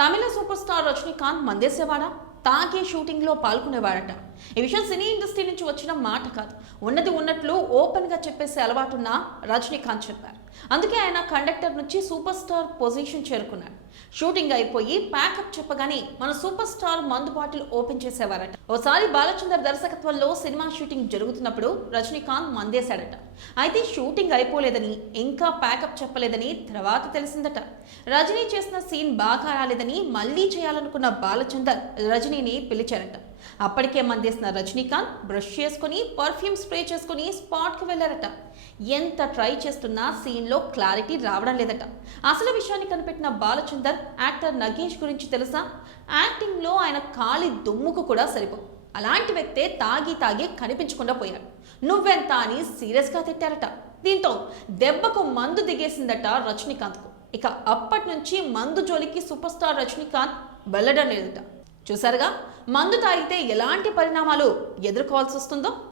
తమిళ super star Rajinikanth మందేసేవాడా, తాగే shooting లో పాల్గొనేవాడట. ఈ విషయం సినీ ఇండస్ట్రీ నుంచి వచ్చిన మాట కాదు, ఉన్నది ఉన్నట్లు ఓపెన్ గా చెప్పేసే అలవాటున్న రజనీకాంత్ చెప్పారు. అందుకే ఆయన కండక్టర్ నుంచి సూపర్ స్టార్ పొజిషన్ చేరుకున్నాడు. షూటింగ్ అయిపోయి ప్యాకప్ చెప్పగానే మన సూపర్ స్టార్ మందు బాటిల్ ఓపెన్ చేసేవారట. ఓసారి బాలచందర్ దర్శకత్వంలో సినిమా షూటింగ్ జరుగుతున్నప్పుడు రజనీకాంత్ మందేశాడట. అయితే షూటింగ్ అయిపోలేదని, ఇంకా ప్యాకప్ చెప్పలేదని తర్వాత తెలిసిందట. రజనీ చేసిన సీన్ బాగా రాలేదని మళ్ళీ చేయాలనుకున్న బాలచందర్ రజనీని పిలిచారట. అప్పటికే మందేసిన రజనీకాంత్ బ్రష్ చేసుకుని పర్ఫ్యూమ్ స్ప్రే చేసుకుని స్పాట్కి వెళ్లారట. ఎంత ట్రై చేస్తున్నా సీన్లో క్లారిటీ రావడం లేదట. అసలు విషయాన్ని కనిపెట్టిన బాలచందర్ యాక్టర్ నగేష్ గురించి తెలుసా, యాక్టింగ్లో ఆయన కాలి దుమ్ముకు కూడా సరిపో, అలాంటి వ్యక్తే తాగి తాగి కనిపించకుండా పోయాడు. నువ్వెంత అని సీరియస్గా తిట్టారట. దీంతో దెబ్బకు మందు దిగేసిందట రజనీకాంత్కు. ఇక అప్పటి నుంచి మందు జోలికి సూపర్ స్టార్ రజనీకాంత్ వెళ్ళడం లేదట. చూసారుగా, మందు తాగితే ఎలాంటి పరిణామాలు ఎదుర్కోవాల్సి వస్తుందో.